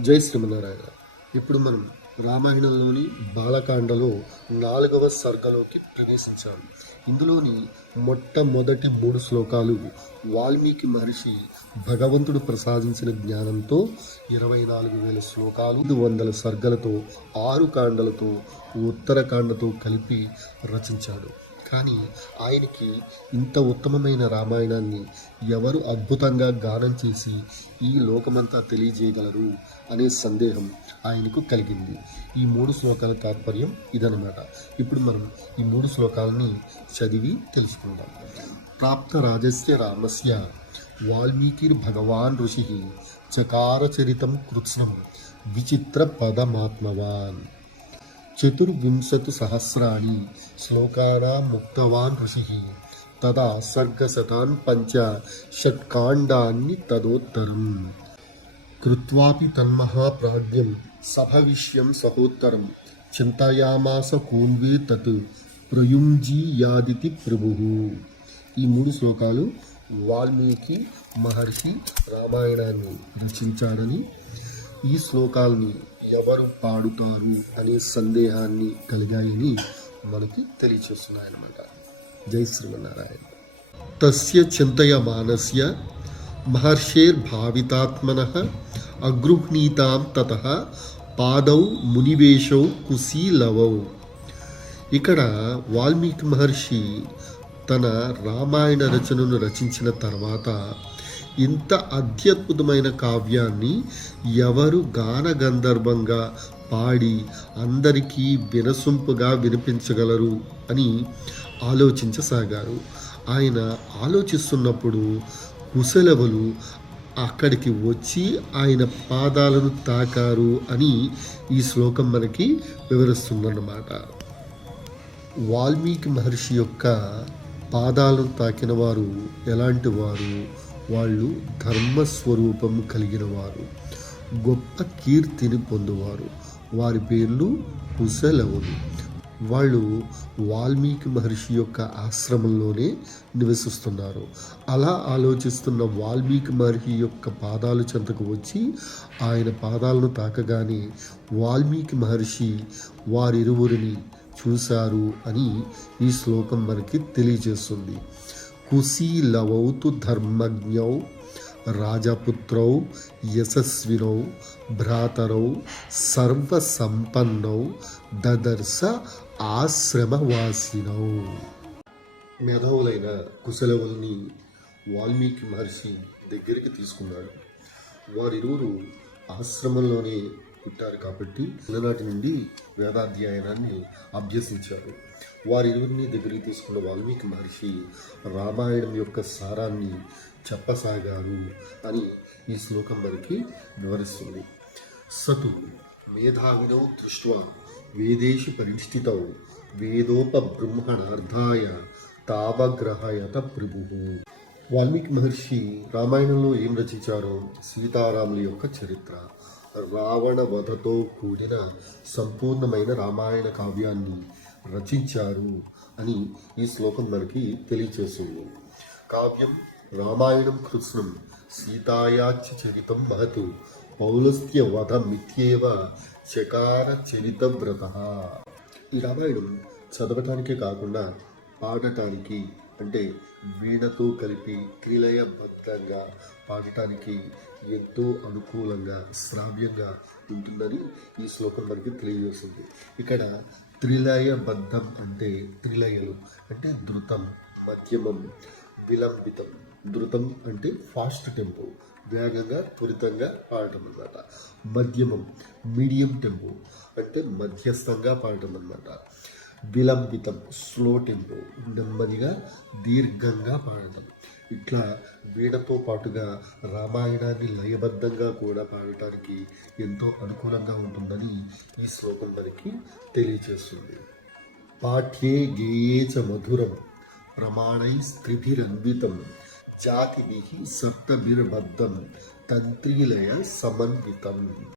జై శ్రీమన్నారాయణ. ఇప్పుడు మనం రామాయణంలోని బాలకాండలో నాలుగవ సర్గలోకి ప్రవేశించాం. ఇందులోని మొట్టమొదటి మూడు శ్లోకాలు వాల్మీకి మహర్షి భగవంతుడు ప్రసాదించిన జ్ఞానంతో ఇరవై నాలుగు వేల శ్లోకాలు ఐదు వందల సర్గలతో ఆరు కాండలతో ఉత్తరకాండతో కలిపి రచించాడు. కానీ ఆయనకి ఇంత ఉత్తమమైన రామాయణాన్ని ఎవరు అద్భుతంగా గానం చేసి ఈ లోకమంతా తెలియజేయగలరు అనే సందేహం ఆయనకు కలిగింది. ఈ మూడు శ్లోకాల తాత్పర్యం ఇదనమాట ఇప్పుడు మనం ఈ మూడు శ్లోకాలని చదివి తెలుసుకుందాం. ప్రాప్త రాజస్య రామస్య వాల్మీకిర్ భగవాన్ ఋషి చకారచరితం కృత్స్నం విచిత్ర పదమాత్మవాన్. చతుర్వింశతు సహస్రాణి उक्तवान् ముక్తవాన్ ఋషి తదా సర్గశతాన్ పంచ షట్కాండాన్ని తదోత్తరం కృత్వాపి తన్మహాప్రాజ్ఞం సభవిష్యం సహోత్తరం చింతయామాస కూన్వే తత్ ప్రయుంజీయాదితి ప్రభు ఈ మూడు శ్లోకాలు వాల్మీకి మహర్షి రామాయణాన్ని రచించాడని ఈ శ్లోకాల్ని ఎవరు పాడుతారు అనే సందేహాన్ని కలిగాయని మనకి తెలియచేస్తున్నాయన్నమాట. జై శ్రీమన్నారాయణ. తస్య చింతయమానస్య మహర్షేర్భావితాత్మన అగృహ్ణీతాం తత పాదౌ మునివేశౌ కుశీలవౌ. ఇక్కడ వాల్మీకి మహర్షి తన రామాయణ రచనను రచించిన తర్వాత ఇంత అత్యద్భుతమైన కావ్యాన్ని ఎవరు గాన గంధర్వంగా పాడి అందరికీ వినసొంపుగా వినిపించగలరు అని ఆలోచించసాగారు. ఆయన ఆలోచిస్తున్నప్పుడు కుశలవులు అక్కడికి వచ్చి ఆయన పాదాలను తాకారు అని ఈ శ్లోకం మనకి వివరిస్తుందన్నమాట. వాల్మీకి మహర్షి యొక్క పాదాలను తాకిన వారు ఎలాంటి వారు? వాళ్ళు ధర్మస్వరూపం కలిగిన వారు గొప్ప కీర్తిని పొందువారు. వారి పేర్లు కుశలవులు వాళ్ళు వాల్మీకి మహర్షి యొక్క ఆశ్రమంలోనే నివసిస్తున్నారు. అలా ఆలోచిస్తున్న వాల్మీకి మహర్షి యొక్క పాదాలు చెంతకు వచ్చి ఆయన పాదాలను తాకగానే వాల్మీకి మహర్షి వారిరువురిని చూశారు అని ఈ శ్లోకం మనకి తెలియజేస్తుంది. కుశీలవౌతు ధర్మజ్ఞౌ రాజపుత్రౌ యశస్వినౌ భ్రాతరౌ సర్వసంపన్నౌ దదర్శ ఆశ్రమవాసినౌ మేధావులైన కుశలవుల్ని వాల్మీకి మహర్షి దగ్గరికి తీసుకున్నాడు. వారిరువురు ఆశ్రమంలోనే పుట్టారు కాబట్టి చిన్ననాటి నుండి వేదాధ్యయనాన్ని అభ్యసించారు. వారిరువురిని దగ్గరికి తీసుకున్న వాల్మీకి మహర్షి రామాయణం యొక్క సారాన్ని చెప్పసాగారు అని ఈ శ్లోకం మనకి వివరిస్తుంది. సతు మేధావినౌ దృష్ట్వా వేదేషు పరిష్ఠితౌ వేదోపబ్రహ్మణార్థాయ తావగ్రహయత ప్రభు. వాల్మీకి మహర్షి రామాయణంలో ఏం రచించారో సీతారాముల యొక్క చరిత్ర. రావణ వధతో కూడిన సంపూర్ణమైన రామాయణ కావ్యాన్ని రచించారు అని ఈ శ్లోకం మనకి తెలియచేస్తుంది కావ్యం రామాయణం కృష్ణం సీతాయాచ చరితం మహతు పౌలస్త్య వధ మిథ్యేవ చకార చరిత వ్రత. ఈ రామాయణం చదవటానికే కాకుండా పాడటానికి అంటే వీణతో కలిపి క్రీలయబద్ధంగా పాడటానికి ఎంతో అనుకూలంగా శ్రావ్యంగా ఉంటుందని ఈ శ్లోకం మనకి తెలియజేస్తుంది. ఇక్కడ త్రిలయబద్ధం అంటే త్రిలయలు అంటే ధృతం మధ్యమం విలంబితం. ధృతం అంటే ఫాస్ట్ టెంపో వేగంగా త్వరితంగా పాడటం అన్నమాట. మధ్యమం మీడియం టెంపో అంటే మధ్యస్థంగా పాడటం అన్నమాట. విలంబితం స్లో టెంపో నెమ్మదిగా దీర్ఘంగా పాడటం. ఇట్లా వీణతో పాటుగా రామాయణాన్ని లయబద్ధంగా కూడా పాడటానికి ఎంతో అనుకూలంగా ఉంటుందని ఈ శ్లోకం మనకి తెలియజేస్తుంది పాఠ్యే గేయే చ మధురం ప్రమాణై స్త్రిభిరన్వితం జాతిభి సప్తభిర్బద్ధం తంత్రీలయ సమన్వితం.